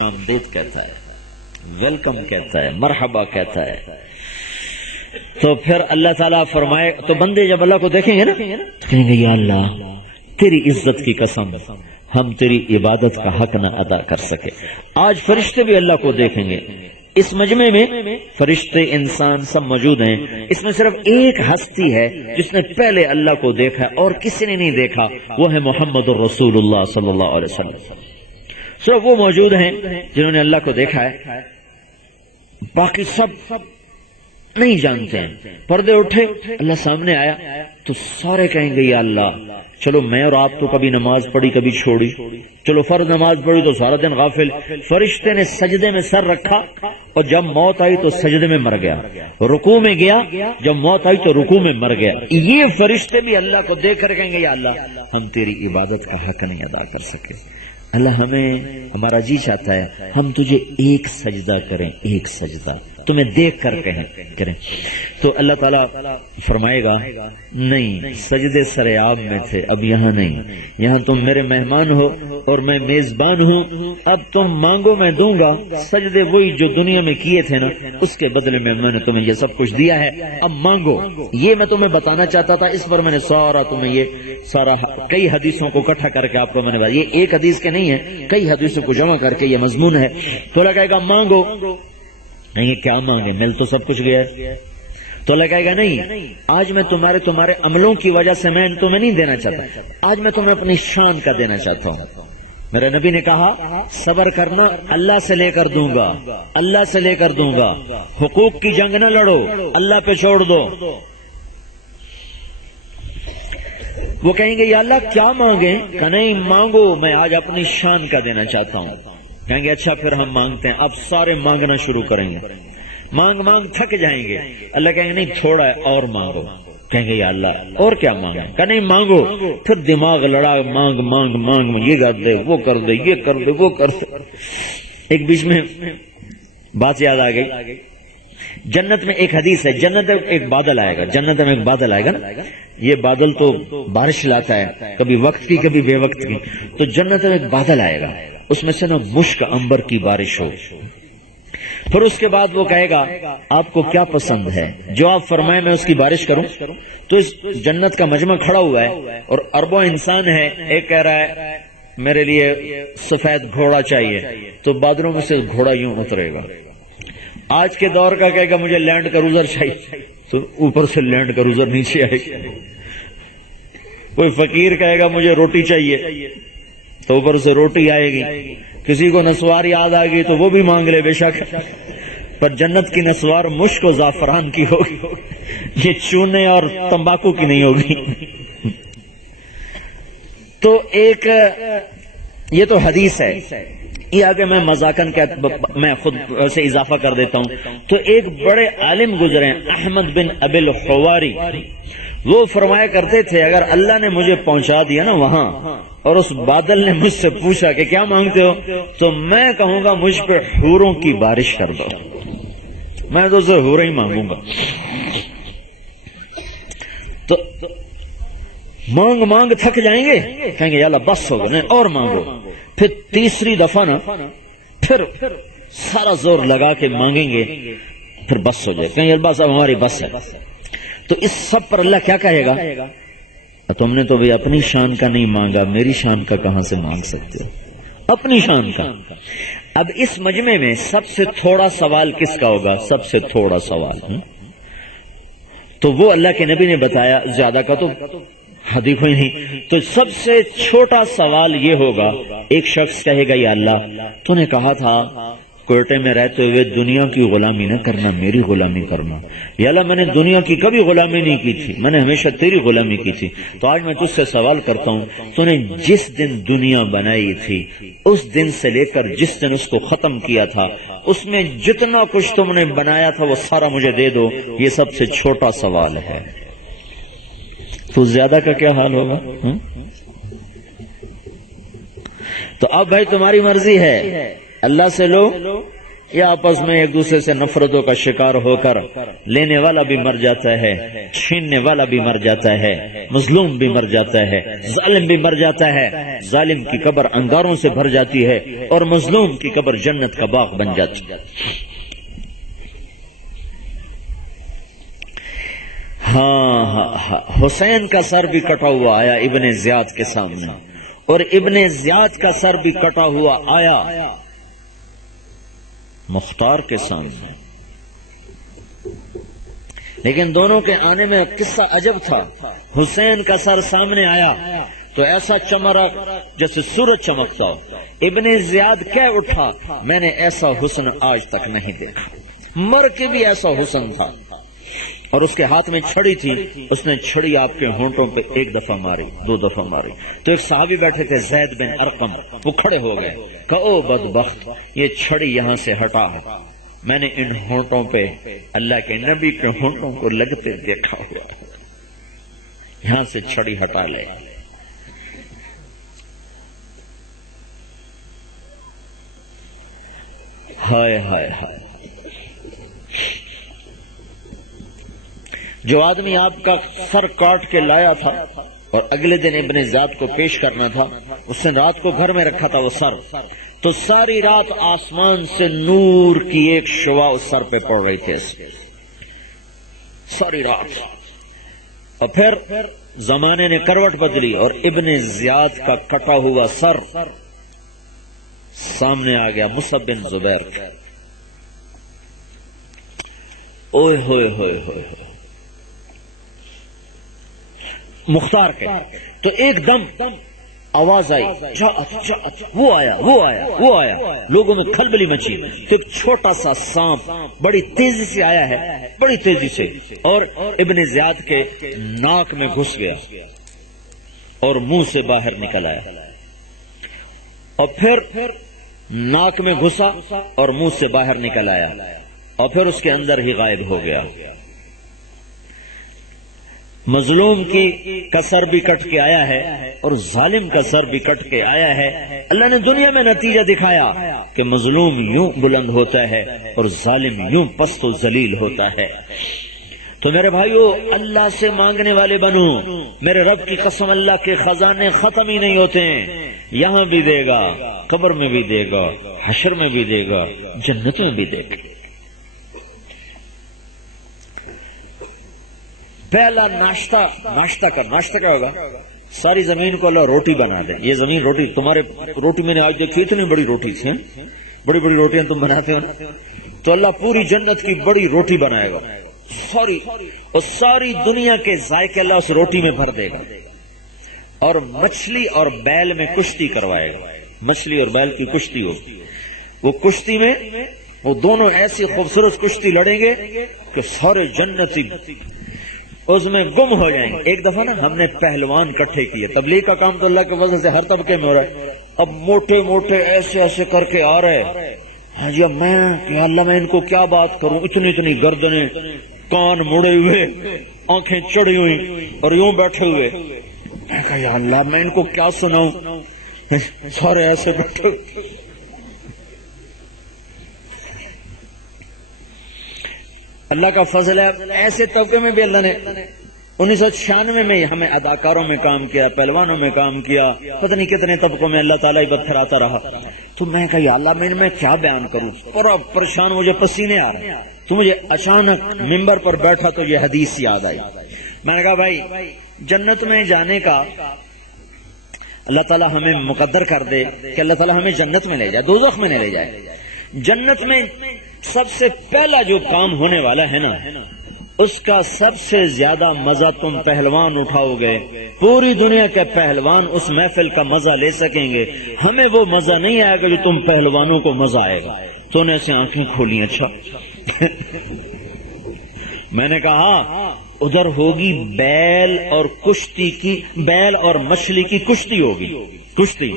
آمدید کہتا ہے، ویلکم کہتا ہے، مرحبا کہتا ہے. تو پھر اللہ تعالیٰ فرمائے تو بندے جب اللہ کو دیکھیں گے نا تو کہیں گے یا اللہ تیری عزت کی قسم ہم تیری عبادت کا حق نہ ادا کر سکے. آج فرشتے بھی اللہ کو دیکھیں گے. اس مجمع میں فرشتے انسان سب موجود ہیں. اس میں صرف ایک ہستی ہے جس نے پہلے اللہ کو دیکھا اور کسی نے نہیں دیکھا، وہ ہے محمد الرسول اللہ صلی اللہ علیہ وسلم. صرف وہ موجود ہیں جنہوں نے اللہ کو دیکھا ہے، باقی سب نہیں جانتے ہیں. پردے اٹھے اللہ سامنے آیا تو سارے کہیں گے یا اللہ چلو میں اور آپ تو کبھی نماز پڑھی کبھی چھوڑی، چلو فرض نماز پڑھی تو سارا دن غافل. فرشتے نے سجدے میں سر رکھا اور جب موت آئی تو سجدے میں مر گیا، رکوع میں گیا جب موت آئی تو رکوع میں مر گیا. یہ فرشتے بھی اللہ کو دیکھ کر کہیں گے یا اللہ ہم تیری عبادت کا حق نہیں ادا کر سکے. اللہ ہمیں ہمارا جی چاہتا ہے ہم تجھے ایک سجدہ کریں، ایک سجدہ تمہیں دیکھ کر کریں. تو اللہ تعالیٰ فرمائے گا نہیں، سجدے سریاب میں تھے، اب یہاں نہیں، یہاں تم میرے مہمان ہو اور میں میزبان ہوں. اب تم مانگو میں دوں گا. سجدے وہی جو دنیا میں کیے تھے نا، اس کے بدلے میں میں نے تمہیں یہ سب کچھ دیا ہے، اب مانگو. یہ میں تمہیں بتانا چاہتا تھا، اس پر میں نے تمہیں یہ سارا کئی حدیثوں کو اکٹھا کر کے آپ کو میں نے بتایا. یہ ایک حدیث کے نہیں ہے، کئی حدیثوں کو جمع کر کے یہ مضمون ہے. تو اللہ کہے گا مانگو. نہیں یہ کیا مانگے، مل تو سب کچھ گیا ہے. تو اللہ کہے گا نہیں، آج میں تمہارے عملوں کی وجہ سے میں تمہیں نہیں دینا چاہتا، آج میں تمہیں اپنی شان کا دینا چاہتا ہوں. میرے نبی نے کہا صبر کرنا اللہ سے لے کر دوں گا، اللہ سے لے کر دوں گا. حقوق کی جنگ نہ لڑو، اللہ پہ چھوڑ دو. وہ کہیں گے یا اللہ کیا مانگیں؟ کہ نہیں مانگو، میں آج اپنی شان کا دینا چاہتا ہوں. کہیں گے اچھا پھر ہم مانگتے ہیں. اب سارے مانگنا شروع کریں گے، مانگ مانگ تھک جائیں گے. اللہ کہیں گے نہیں تھوڑا ہے اور مانگو. کہیں گے یا اللہ اور کیا مانگیں؟ کہ نہیں مانگو. پھر دماغ لڑا، مانگ مانگ مانگ، یہ کر دے وہ کر دے یہ کر دے وہ کر دے. ایک بیچ میں بات یاد آ گئی. جنت میں ایک حدیث ہے، جنت میں ایک بادل آئے گا، جنت میں ایک بادل آئے گا نا، یہ بادل تو بارش لاتا ہے، کبھی وقت کی کبھی بے وقت کی. تو جنت میں ایک بادل آئے گا، اس میں سے نا مشک عنبر کی بارش ہو. پھر اس کے بعد وہ کہے گا آپ کو کیا پسند ہے، جو آپ فرمائیں میں اس کی بارش کروں. تو اس جنت کا مجمع کھڑا ہوا ہے اور اربوں انسان ہے. ایک کہہ رہا ہے میرے لیے سفید گھوڑا چاہیے، تو بادلوں میں سے گھوڑا یوں اترے گا. آج کے دور کا کہے گا مجھے لینڈ کروزر چاہیے، تو اوپر سے لینڈ کروزر نیچے آئے گا. کوئی فقیر کہے گا مجھے روٹی چاہیے، تو اوپر سے روٹی آئے گی. کسی کو نسوار یاد آ گئی تو وہ بھی مانگ لے بے شک، پر جنت کی نسوار مشک و زعفران کی ہوگی، یہ چونے اور تمباکو کی نہیں ہوگی. تو ایک یہ تو حدیث ہے، یہ آگے میں مذاقن میں خود سے اضافہ کر دیتا ہوں. تو ایک بڑے عالم گزرے احمد بن ابی الحواری، وہ فرمایا کرتے تھے اگر اللہ نے مجھے پہنچا دیا نا وہاں اور اس بادل نے مجھ سے پوچھا کہ کیا مانگتے ہو، تو میں کہوں گا مجھ پہ حوروں کی بارش کر دو. میں تو اسے حوریں ہی مانگوں گا. تو مانگ مانگ تھک جائیں گے، کہیں گے یا اللہ بس ہوگا، نہیں اور مانگو. پھر تیسری دفعہ نا پھر سارا زور لگا کے مانگیں گے، پھر بس ہو جائے، کہیں بس اب ہماری بس ہے. تو اس سب پر اللہ کیا کہے گا تم نے تو بھی اپنی شان کا نہیں مانگا، میری شان کا کہاں سے مانگ سکتے ہو، اپنی شان کا. اب اس مجمع میں سب سے تھوڑا سوال کس کا ہوگا؟ سب سے تھوڑا سوال تو وہ اللہ کے نبی نے بتایا، زیادہ کا تو حدیث کوئی نہیں. تو سب سے چھوٹا سوال یہ ہوگا، ایک شخص کہے گا یا اللہ تو نے کہا تھا کوئٹے میں رہتے ہوئے دنیا کی غلامی نہ کرنا، میری غلامی کرنا. یا اللہ میں نے دنیا کی کبھی غلامی نہیں کی تھی، میں نے ہمیشہ تیری غلامی کی تھی. تو آج میں تجھ سے سوال کرتا ہوں، تو نے جس دن دنیا بنائی تھی اس دن سے لے کر جس دن اس کو ختم کیا تھا، اس میں جتنا کچھ تم نے بنایا تھا وہ سارا مجھے دے دو. یہ سب سے چھوٹا سوال ہے. تو زیادہ کا کیا حال ہوگا؟ تو اب بھائی تمہاری مرضی ہے، اللہ سے لو یا آپس میں ایک دوسرے سے نفرتوں کا شکار ہو کر لینے والا بھی مر جاتا ہے، چھیننے والا بھی مر جاتا ہے، مظلوم بھی مر جاتا ہے، ظالم بھی مر جاتا ہے۔ ظالم کی قبر انگاروں سے بھر جاتی ہے اور مظلوم کی قبر جنت کا باغ بن جاتی ہے۔ ہاں، حسین کا سر بھی کٹا ہوا آیا ابن زیاد کے سامنے، اور ابن زیاد کا سر بھی کٹا ہوا آیا مختار کے سامنے۔ لیکن دونوں کے آنے میں قصہ عجب تھا۔ حسین کا سر سامنے آیا تو ایسا چمکا جیسے سورج چمکتا ہو۔ ابن زیاد کہہ اٹھا، میں نے ایسا حسن آج تک نہیں دیکھا۔ مر کے بھی ایسا حسن تھا، اور اس کے ہاتھ میں چھڑی تھی، اس نے چھڑی آپ کے ہونٹوں پہ ایک دفعہ ماری، دو دفعہ ماری، تو ایک صحابی بیٹھے تھے زید بن ارقم، وہ کھڑے ہو گئے، کہو بدبخت، یہ چھڑی یہاں سے ہٹا ہے، میں نے ان ہونٹوں پہ اللہ کے نبی کے ہونٹوں کو لگتے دیکھا ہوا، یہاں سے چھڑی ہٹا لے۔ ہائے ہائے ہائے، جو آدمی آپ کا سر کاٹ کے لایا تھا اور اگلے دن ابن زیاد کو پیش کرنا تھا، اس نے رات کو گھر میں رکھا تھا وہ سر، تو ساری رات آسمان سے نور کی ایک شعاع اس سر پہ پڑ رہی تھی، ساری رات۔ اور پھر زمانے نے کروٹ بدلی اور ابن زیاد کا کٹا ہوا سر سامنے آ گیا مصعب بن زبیر کا۔ اوئے ہوئے ہوئے ہوئے مختار کے، تو ایک دم آواز آئی، وہ آیا وہ آیا وہ آیا، لوگوں میں کھلبلی مچی، تو ایک چھوٹا سا سانپ بڑی تیزی سے آیا ہے، بڑی تیزی سے، اور ابن زیاد کے ناک میں گھس گیا اور منہ سے باہر نکل آیا، اور پھر ناک میں گھسا اور منہ سے باہر نکل آیا، اور پھر اس کے اندر ہی غائب ہو گیا۔ مظلوم کا سر بھی کٹ کے آیا ہے اور ظالم کا سر بھی کٹ کے آیا ہے۔ اللہ نے دنیا میں نتیجہ دکھایا کہ مظلوم یوں بلند ہوتا ہے اور ظالم یوں پست و ذلیل ہوتا ہے۔ تو میرے بھائیو، اللہ سے مانگنے والے بنو، میرے رب کی قسم، اللہ کے خزانے ختم ہی نہیں ہوتے ہیں، یہاں بھی دے گا، قبر میں بھی دے گا، حشر میں بھی دے گا، جنت میں بھی دے گا۔ پہلا ناشتہ کیا ہوگا؟ ساری زمین کو اللہ روٹی بنا دے، یہ زمین روٹی، تمہارے روٹی میں نے آج دیکھی اتنی بڑی روٹی تھی، بڑی بڑی روٹیاں تم بناتے ہو نا، تو اللہ پوری جنت کی بڑی روٹی بنائے گا، ساری دنیا کے ذائقے اللہ اس روٹی میں بھر دے گا، اور مچھلی اور بیل میں کشتی کروائے گا، مچھلی اور بیل کی کشتی ہوگی، وہ کشتی میں وہ دونوں ایسی خوبصورت کشتی لڑیں گے کہ سارے جنتی اس میں گم ہو جائیں گے۔ ایک دفعہ نا ہم نے پہلوان کٹھے کیے، تبلیغ کا کام تو اللہ کے وجہ سے ہر طبقے میں ہو رہا ہے، اب موٹے موٹے ایسے ایسے کر کے آ رہے، ہاں جی، اب میں کہ اللہ میں ان کو کیا بات کروں، اتنی گردنیں، کان مڑے ہوئے، آنکھیں چڑھی ہوئی اور یوں بیٹھے ہوئے، میں کہا یا اللہ میں ان کو کیا سناؤں، سارے ایسے بیٹھے۔ اللہ کا فضل ہے، ایسے طبقے میں بھی اللہ نے 1996 میں ہمیں اداکاروں میں کام کیا، پہلوانوں میں کام کیا، پتہ نہیں کتنے طبقوں میں اللہ تعالیٰ عبادت پھراتا رہا۔ تو میں کہا یا اللہ میں کیا بیان کروں، پورا پریشان، مجھے پسینے آ رہے، تو مجھے اچانک ممبر پر بیٹھا تو یہ حدیث یاد آئی۔ میں نے کہا بھائی، جنت میں جانے کا اللہ تعالیٰ ہمیں مقدر کر دے کہ اللہ تعالیٰ ہمیں جنت میں لے جائے، دوزخ میں نہ لے جائے۔ جنت میں سب سے پہلا جو کام ہونے والا ہے نا، اس کا سب سے زیادہ مزہ تم پہلوان اٹھاؤ گے، پوری دنیا کے پہلوان اس محفل کا مزہ لے سکیں گے، ہمیں وہ مزہ نہیں آئے گا جو تم پہلوانوں کو مزہ آئے گا۔ تو نے ایسے آنکھیں کھولی، اچھا میں نے کہا ادھر ہوگی بیل اور مچھلی کی کشتی ہوگی، کشتی۔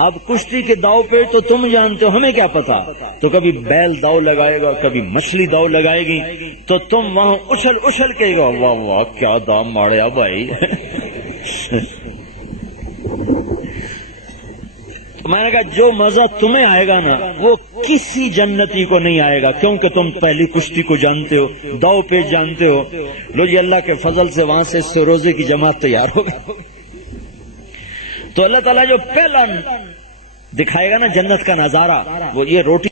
اب کشتی کے داؤ پہ تو تم جانتے ہو، ہمیں کیا پتا، تو کبھی بیل داؤ لگائے گا، کبھی مچھلی داؤ لگائے گی، تو تم وہاں اچھل کے گا، واہ واہ کیا دام ماڑیا بھائی۔ میں نے کہا جو مزہ تمہیں آئے گا نا وہ کسی جنتی کو نہیں آئے گا، کیونکہ تم پہلی کشتی کو جانتے ہو، دو پیچ جانتے ہو۔ لو جی اللہ کے فضل سے وہاں سے اس روزے کی جماعت تیار ہوگا۔ تو اللہ تعالیٰ جو پہلا دکھائے گا نا جنت کا نظارہ، وہ یہ روٹی